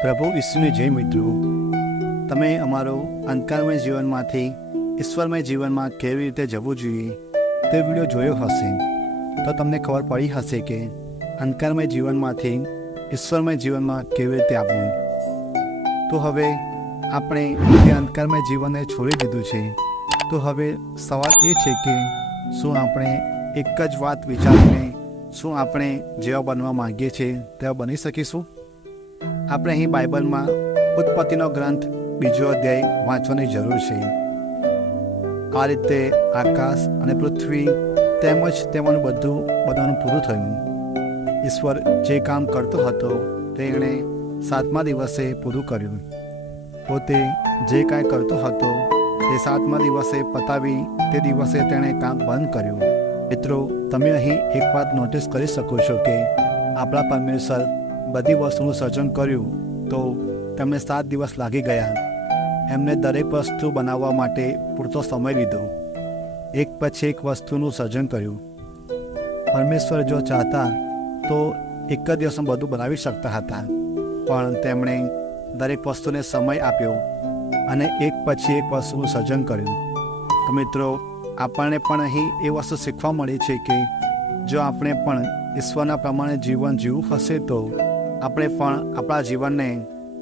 પ્રભુ ઈસુની જય મિત્રો, તમે અમારો અંધકારમય જીવનમાંથી ઈશ્વરમય જીવનમાં કેવી રીતે જવું જોઈએ તે વિડીયો જોયો હશે તો તમને ખબર પડી હશે કે અંધકારમય જીવનમાંથી ઈશ્વરમય જીવનમાં કેવી રીતે આવવું. તો હવે આપણે તે અંધકારમય જીવનને છોડી દીધું છે. તો હવે સવાલ એ છે કે શું આપણે એક જ વાત વિચારીને શું આપણે જેવા બનવા માંગીએ છીએ તેવા બની શકીશું? આપણે અહીં બાઇબલમાં ઉત્પત્તિનો ગ્રંથ 2 અધ્યાય વાંચવાની જરૂર છે. આ રીતે આકાશ અને પૃથ્વી તેમજ તેમાંનું બધાનું પૂરું થયું. ઈશ્વર જે કામ કરતો હતો તે એણે 7મા દિવસે પૂરું કર્યું. પોતે જે કાંઈ કરતો હતો તે 7મા દિવસે પતાવી તે દિવસે તેણે કામ બંધ કર્યું. મિત્રો, તમે અહીં એક વાત નોટિસ કરી શકો છો કે આપણા પરમેશ્વર બધી વસ્તુનું સર્જન કર્યું તો તેમને 7 દિવસ લાગી ગયા. એમને દરેક વસ્તુ બનાવવા માટે પૂરતો સમય લીધો. એક પછી એક વસ્તુનું સર્જન કર્યું. પરમેશ્વર જો ચાહતા તો એક જ દિવસમાં બધું બનાવી શકતા હતા, પણ તેમણે દરેક વસ્તુને સમય આપ્યો અને એક પછી એક વસ્તુનું સર્જન કર્યું. તો મિત્રો, આપણને પણ અહીં એ વસ્તુ શીખવા મળી છે કે જો આપણે પણ ઈશ્વરના પ્રમાણે જીવન જીવવું હશે તો આપણે પણ આપણા જીવનને,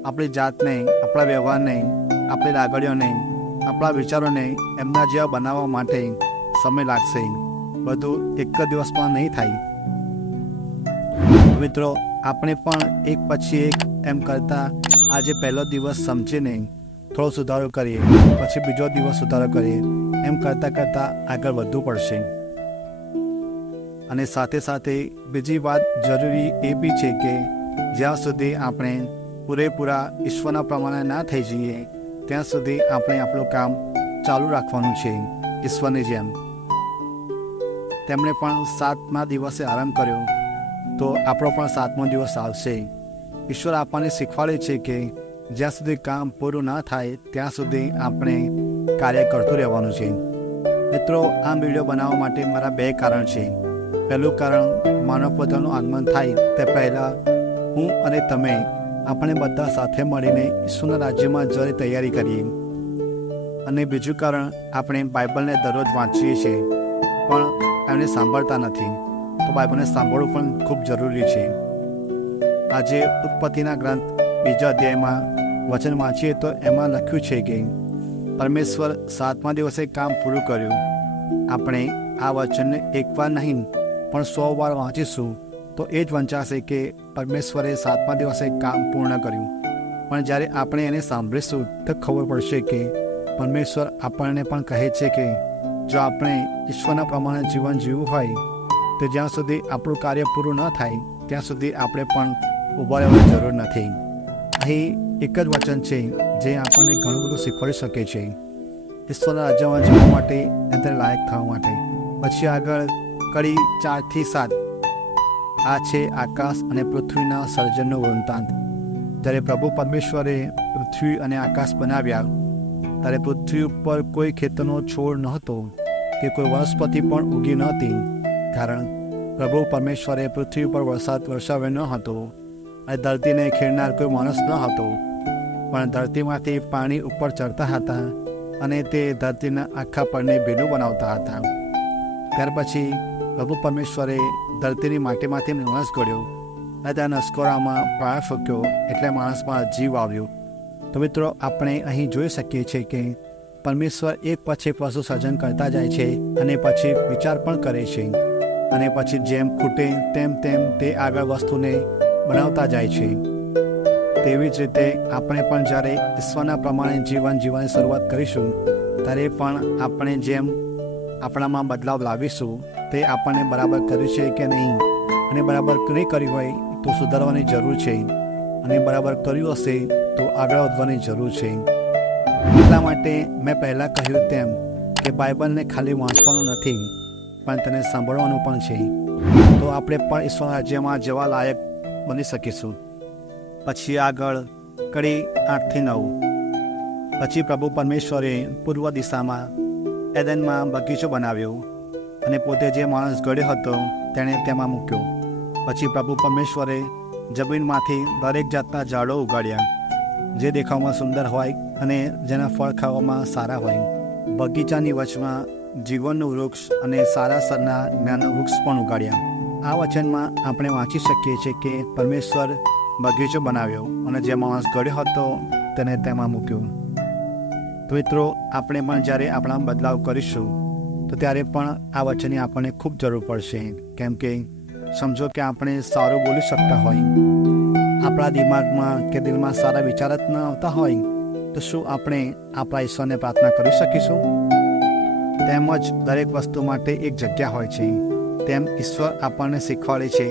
આપણી જાતને, આપણા વ્યવહારને, આપણી લાગણીઓને, આપણા વિચારોને એમના જેવા બનાવવા માટે સમય લાગશે. બધું એક જ દિવસમાં નહીં થાય. મિત્રો, આપણે પણ એક પછી એક એમ કરતાં આજે પહેલો દિવસ સમજીને થોડો સુધારો કરીએ, પછી બીજો દિવસ સુધારો કરીએ, એમ કરતાં આગળ વધવું પડશે. અને સાથે સાથે બીજી વાત જરૂરી એ બી છે કે જ્યાં સુધી આપણે પૂરેપૂરા ઈશ્વરના પ્રમાણે ના થઈ જઈએ ત્યાં સુધી આપણે આપણું કામ ચાલુ રાખવાનું છે ઈશ્વરની જેમ. તેમણે પણ 7મા દિવસે આરામ કર્યો, તો આપણો પણ 7મો દિવસ આવશે. ઈશ્વર આપણને શીખવાડે છે કે જ્યાં સુધી કામ પૂરું ના થાય ત્યાં સુધી આપણે કાર્ય કરતું રહેવાનું છે. મિત્રો, આ વિડીયો બનાવવા માટે મારા 2 કારણ છે. પહેલું કારણ, માનવ પોતાનું આગમન થાય તે પહેલાં હું અને તમે આપણે બધા સાથે મળીને ઈશ્વરના રાજ્યમાં જવાની તૈયારી કરીએ. અને બીજું કારણ, આપણે બાઇબલને દરરોજ વાંચીએ છીએ પણ એમને સાંભળતા નથી. તો બાઇબલને સાંભળવું પણ ખૂબ જરૂરી છે. આજે ઉત્પત્તિના ગ્રંથ 2 અધ્યાયમાં વચન વાંચીએ તો એમાં લખ્યું છે કે પરમેશ્વર 7મા દિવસે કામ પૂરું કર્યું. આપણે આ વચનને એકવાર નહીં પણ 100 વાર વાંચીશું તો એ જ વંચાશે કે પરમેશ્વરે 7મા દિવસે કામ પૂર્ણ કર્યું. પણ જ્યારે આપણે એને સાંભળીશું તો ખબર પડશે કે પરમેશ્વર આપણને પણ કહે છે કે જો આપણે ઈશ્વરના પ્રમાણે જીવન જીવવું હોય તો જ્યાં સુધી આપણું કાર્ય પૂરું ન થાય ત્યાં સુધી આપણે પણ ઊભા રહેવાની જરૂર નથી. અહીં એક જ વચન છે જે આપણને ઘણું બધું શીખવાડી શકે છે ઈશ્વરના રાજ્યમાં જવા માટે અને તેને લાયક થવા માટે. પછી આગળ કડી 4 થી 7 આ છે આકાશ અને પૃથ્વીના સર્જનનો વૃત્તાંત. જ્યારે પ્રભુ પરમેશ્વરે પૃથ્વી અને આકાશ બનાવ્યા ત્યારે પૃથ્વી ઉપર કોઈ ખેતરનો છોડ નહોતો કે કોઈ વનસ્પતિ પણ ઉગી નહોતી, કારણ પ્રભુ પરમેશ્વરે પૃથ્વી ઉપર વરસાદ વરસાવ્યો ન હતો અને ધરતીને ખેડનાર કોઈ માણસ ન હતો. પણ ધરતીમાંથી પાણી ઉપર ચડતા હતા અને તે ધરતીના આખા પડને ભીનું બનાવતા હતા. ત્યાર પછી પ્રભુ પરમેશ્વરે ધરતીની માટીમાંથી માણસ ઘડ્યો અને ત્યાં નસકોરામાં પ્રાણ ફૂંક્યો એટલે માણસમાં જીવ આવ્યો. તો મિત્રો, આપણે અહીં જોઈ શકીએ છીએ કે પરમેશ્વર એક પછી એક વસ્તુ સર્જન કરતા જાય છે અને પછી વિચાર પણ કરે છે અને પછી જેમ ખૂટે તેમ તે આગળ વસ્તુને બનાવતા જાય છે. તેવી જ રીતે આપણે પણ જ્યારે ઈશ્વરના પ્રમાણે જીવન જીવવાની શરૂઆત કરીશું ત્યારે પણ આપણે જેમ આપણામાં બદલાવ લાવીશું તે આપણને બરાબર કર્યું છે કે નહીં, અને બરાબર નહીં કર્યું હોય તો સુધારવાની જરૂર છે, અને બરાબર કર્યું હશે તો આગળ વધવાની જરૂર છે. એટલા માટે મેં પહેલાં કહ્યું તેમ કે બાઇબલને ખાલી વાંચવાનું નથી પણ તેને સાંભળવાનું પણ છે. તો આપણે પણ ઈશ્વરના રાજ્યમાં જવા લાયક બની શકીશું. પછી આગળ કડી 8 થી 9 પછી પ્રભુ પરમેશ્વરે પૂર્વ દિશામાં એદનમાં બગીચો બનાવ્યો અને પોતે જે માણસ ઘડ્યો હતો તેણે તેમાં મૂક્યો. પછી પ્રભુ પરમેશ્વરે જમીનમાંથી દરેક જાતના ઝાડો ઉગાડ્યા, જે દેખાવમાં સુંદર હોય અને જેના ફળ ખાવામાં સારા હોય. બગીચાની વચમાં જીવનનું વૃક્ષ અને સારા સરના જ્ઞાનનું વૃક્ષ પણ ઉગાડ્યા. આ વચનમાં આપણે વાંચી શકીએ છીએ કે પરમેશ્વર બગીચો બનાવ્યો અને જે માણસ ઘડ્યો હતો તેને તેમાં મૂક્યો. તો મિત્રો, આપણે પણ જ્યારે આપણા બદલાવ કરીશું તો ત્યારે પણ આ વચનની આપણને ખૂબ જરૂર પડશે. કેમ કે સમજો કે આપણે સારું બોલી શકતા હોય, આપણા દિમાગમાં કે દિલમાં સારા વિચાર જ ન આવતા હોય, તો શું આપણે આપણા ઈશ્વરને પ્રાર્થના કરી શકીશું? તેમજ દરેક વસ્તુ માટે એક જગ્યા હોય છે. તેમ ઈશ્વર આપણને શીખવાડે છે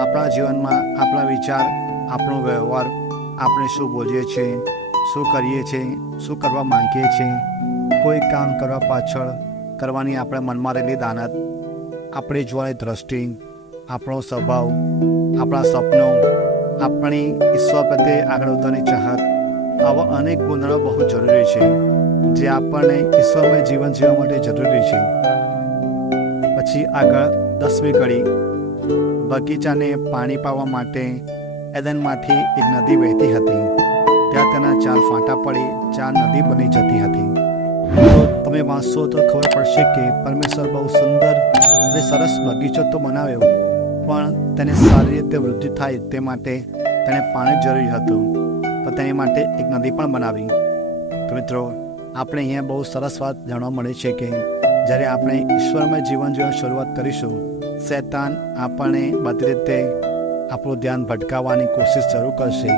આપણા જીવનમાં આપણા વિચાર, આપણો વ્યવહાર, આપણે શું બોલીએ છીએ, શું કરીએ છીએ, શું કરવા માંગીએ છીએ, કોઈ કામ કરવા પાછળ કરવાની આપણે મનમાં રહેલી દાનત, આપણી જોવાની દ્રષ્ટિ, આપણો સ્વભાવ, આપણા સપનો, આપણી ઈશ્વર પ્રત્યે આગળ વધવાની ચાહત, આવા અનેક ગુણો બહુ જરૂરી છે જે આપણને ઈશ્વરમય જીવન જીવવા માટે જરૂરી છે. પછી આગળ 10મી કડી, બગીચાને પાણી પાવા માટે એદનમાંથી એક નદી વહેતી હતી. ત્યાં તેના 4 ફાંટા પડી 4 નદી બની જતી હતી. તો તમે વાંચશો તો ખબર પડશે કે પરમેશ્વર બહુ સુંદર અને સરસ બગીચો તો બનાવ્યો, પણ તેને સારી રીતે વૃદ્ધિ થાય તે માટે તેને પાણી જરૂરી હતું, તો તેની માટે એક નદી પણ બનાવી. તો મિત્રો, આપણે અહીંયા બહુ સરસ વાત જાણવા મળે છે કે જ્યારે આપણે ઈશ્વરમય જીવન જીવવાની શરૂઆત કરીશું, શૈતાન આપણને બધી રીતે આપણું ધ્યાન ભટકાવવાની કોશિશ જરૂર કરશે.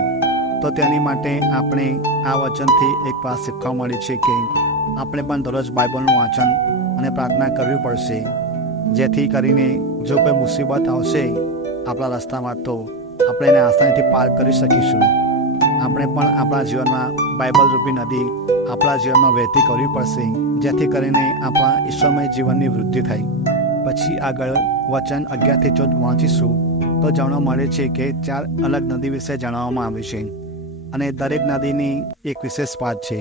તો તેની માટે આપણે આ વચનથી એક વાત શીખવા મળી છે કે આપણે પણ દરરોજ બાઇબલનું વાંચન અને પ્રાર્થના કરવી પડશે, જેથી કરીને જો કોઈ મુસીબત આવશે આપણા રસ્તામાં તો આપણે એને આસાનીથી પાર કરી શકીશું. આપણે પણ આપણા જીવનમાં બાઇબલ રૂપી નદી આપણા જીવનમાં વહેતી કરવી પડશે, જેથી કરીને આપણા ઈશ્વરમય જીવનની વૃદ્ધિ થાય. પછી આગળ વચન 11-14 વાંચીશું તો જાણવા મળે છે કે 4 અલગ નદી વિશે જણાવવામાં આવ્યું છે અને દરેક નદીની એક વિશેષ વાત છે.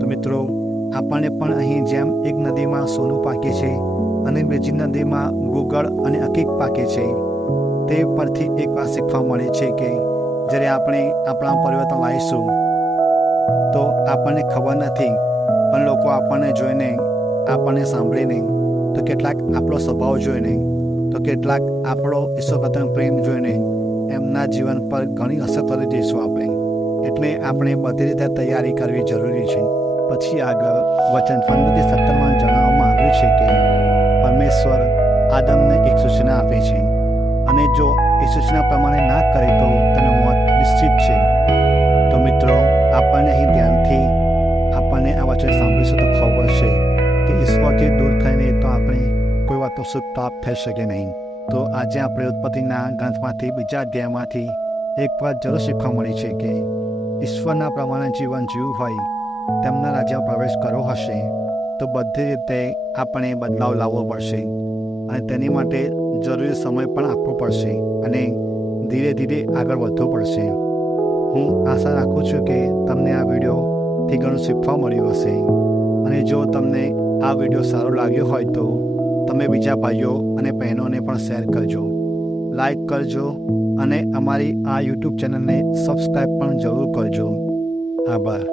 તો મિત્રો, આપણને પણ અહીં જેમ એક નદીમાં સોનું પાકે છે અને બીજી નદીમાં ગુગળ અને અકીક પાકે છે, તે પરથી એક વાત શીખવા મળે છે કે જ્યારે આપણે આપણા પરિવર્તન લાવીશું તો આપણને ખબર નથી, પણ લોકો આપણને જોઈને, આપણને સાંભળીને, તો કેટલાક આપણો સ્વભાવ જોઈને, તો કેટલાક આપણો ઈશ્વર પ્રત્યેનો પ્રેમ જોઈને એમના જીવન પર ઘણી અસર કરી દઈશું આપણે. એટલે આપણે બધી રીતે તૈયારી કરવી જરૂરી છે. પછી આગળ વચન 15-17માં જણાવવામાં આવ્યું છે કે પરમેશ્વર આદમને એક સૂચના આપે છે અને જો એ સૂચના પ્રમાણે ના કરે તો તેનું મોત નિશ્ચિત છે. તો મિત્રો, આપણને અહીં ધ્યાનથી આપણને આ વચન સાંભળીશું તો ખબર પડશે કે ઈશ્વરથી દૂર થઈને તો આપણે કોઈ વાતનો સુખ પ્રાપ્ત થઈ શકે નહીં. તો આજે આપણે ઉત્પત્તિના ગ્રંથમાંથી 2 અધ્યાયમાંથી એક વાત જરૂર શીખવા મળી છે કે ઈશ્વરના પ્રમાણે જીવન જીવવું હોય, તેમના રાજ્યમાં પ્રવેશ કરવો હશે તો બધી રીતે આપણે બદલાવ લાવવો પડશે અને તેની માટે જરૂરી સમય પણ આપવો પડશે અને ધીરે ધીરે આગળ વધવું પડશે. હું આશા રાખું છું કે તમને આ વિડીયોથી ઘણું શીખવા મળ્યું હશે અને જો તમને આ વિડીયો સારો લાગ્યો હોય તો તમે બીજા ભાઈઓ અને બહેનોને પણ શેર કરજો, લાઈક કરજો અને અમારી આ યુટ્યુબ ચેનલને સબસ્ક્રાઈબ પણ જરૂર કરજો. આભાર.